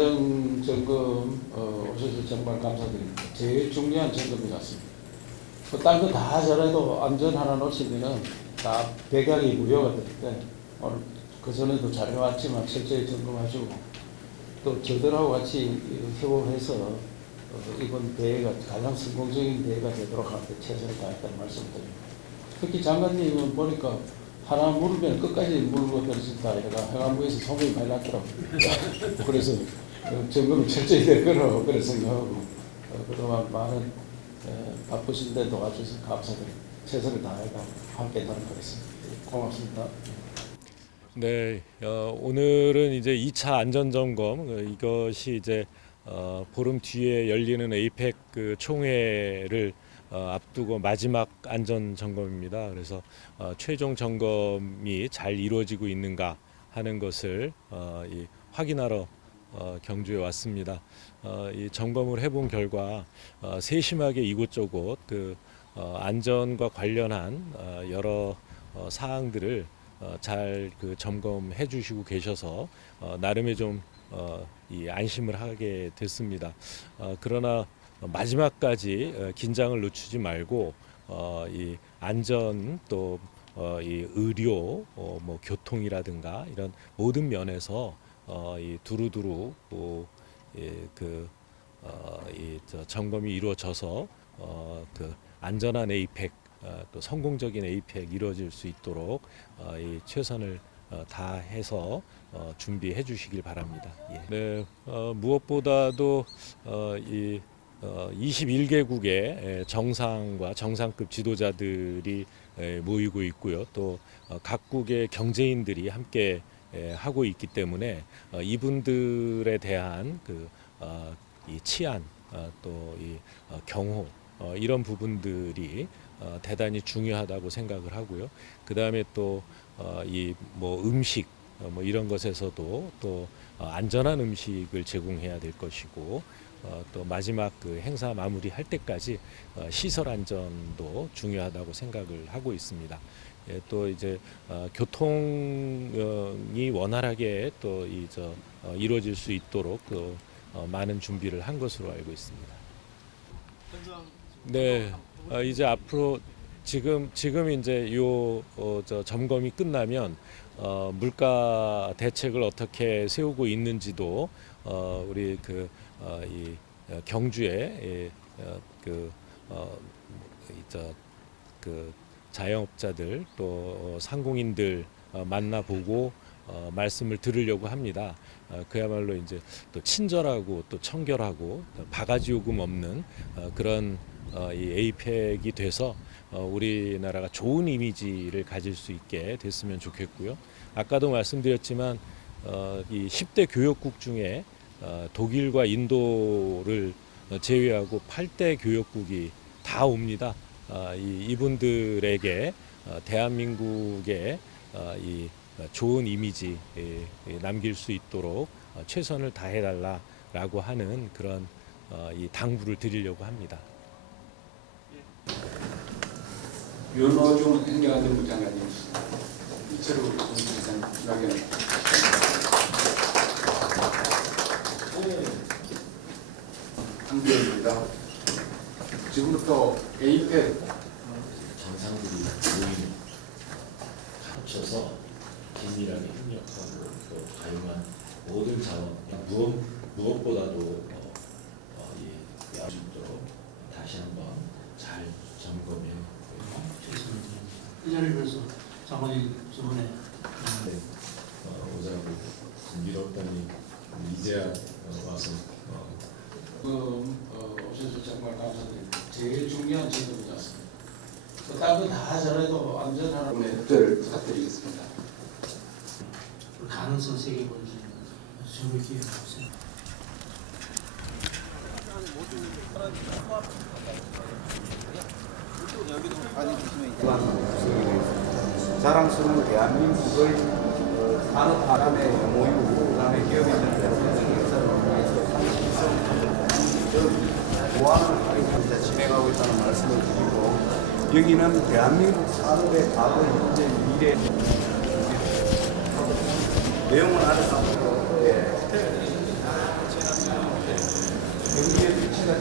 안전 점검 어, 오셔서 정말 감사드립니다. 제일 중요한 점검이 같습니다. 딴거 다 잘해도 안전 하나 놓치면은 다 백약이 무효가 되는데 오늘 그 전에도 잘해왔지만 철저히 점검하시고 또 저들하고 같이 협업해서 어, 이번 대회가 가장 성공적인 대회가 되도록 하는데 최선을 다했다는 말씀드립니다. 특히 장관님은 보니까 하나 물으면 끝까지 물고 그러신다 이래가 해관부에서 소문이 많이 났더라고요. 그래서 어, 점검이 철저히 될 거라고 그래 생각하고 어, 그동안 많은 어, 바쁘신데 도와주셔서 감사드립니다. 최선을 다해가 함께 노력하겠습니다. 고맙습니다. 네, 어, 오늘은 이제 2차 안전 점검 어, 이것이 이제 어, 보름 뒤에 열리는 에이펙 그 총회를 어, 앞두고 마지막 안전 점검입니다. 그래서 어, 최종 점검이 잘 이루어지고 있는가 하는 것을 어, 이 확인하러 어, 경주에 왔습니다. 어, 이 점검을 해본 결과 어, 세심하게 이곳저곳 그 어, 안전과 관련한 어, 여러 어, 사항들을 어, 잘그 점검해 주시고 계셔서 어, 나름의 좀 어, 이 안심을 하게 됐습니다. 어, 그러나 마지막까지 어, 긴장을 늦추지 말고 어, 이 안전 또 어, 이 의료, 어, 뭐 교통이라든가 이런 모든 면에서 어, 이 두루두루 뭐, 예, 그 어, 이저 점검이 이루어져서 어, 그 안전한 에이펙 어, 또 성공적인 에이펙 이루어질 수 있도록 어, 이 최선을 어, 다해서 어, 준비해 주시길 바랍니다. 예. 네, 어, 무엇보다도 어, 이 어, 21개국의 정상과 정상급 지도자들이 에, 모이고 있고요. 또 어, 각국의 경제인들이 함께 에, 하고 있기 때문에 어, 이분들에 대한 그 어, 이 치안 어, 어, 경호 어, 이런 부분들이 어, 대단히 중요하다고 생각을 하고요. 그 다음에 또 이 뭐 음식 어, 뭐 이런 것에서도 또 어, 안전한 음식을 제공해야 될 것이고 어, 또 마지막 그 행사 마무리할 때까지 어, 시설 안전도 중요하다고 생각을 하고 있습니다. 예, 또 이제 어, 교통이 원활하게 또 이저 어, 이루어질 수 있도록 그 어, 많은 준비를 한 것으로 알고 있습니다. 네, 어, 이제 앞으로 지금 지금 이제 요저 점검이 끝나면 어, 물가 대책을 어떻게 세우고 있는지도 어, 우리 그 어, 이 어, 경주에 예, 어, 그 어, 이저 그 자영업자들 또 어, 상공인들 어, 만나보고 어, 말씀을 들으려고 합니다. 어, 그야말로 이제 또 친절하고 또 청결하고 또 바가지 요금 없는 어, 그런 어, 이 에이펙이 돼서 어, 우리나라가 좋은 이미지를 가질 수 있게 됐으면 좋겠고요. 아까도 말씀드렸지만 어, 이 10대 교역국 중에 어, 독일과 인도를 어, 제외하고 8대 교역국이 다 옵니다. 어, 이, 이분들에게 어, 대한민국의 어, 이 어, 좋은 이미지 남길 수 있도록 어, 최선을 다해달라라고 하는 그런 어, 이 당부를 드리려고 합니다. 윤호중 행정안전 부 장관님, 이철우 정치장 이야기는 한국입니다. 지금부터 에이펙 정상들이 모이는 합쳐서 긴밀하게 협력하고 또 가용한 모든 자원 무엇, 무엇보다도 어, 어, 이 야수 있도록 다시 한번 잘 점검해 최선을 다합니다. 이 자리를 그래서 장관님 저번에 네, 어, 오자고 미뤘더니 이제야 어, 와서 어, 지금 어, 오셔서 정말 감사드립니다. 제일 중요한 점검이 같습니다. 딴거 다 잘해도 안전 하나 오늘 협조를 부탁드리겠습니다. 그 가능성 세계 보여주는 좋은 기회가 없어요. 자랑스러운 대한민국의 어, 산업 바람의 모이고 그다음에 기업인들 보완을 하려고 이제 진행하고 있다는 말씀을 드리고 여기는 대한민국 산업의 과거, 현재, 미래 내용을 알아서 예. 경기의 위치가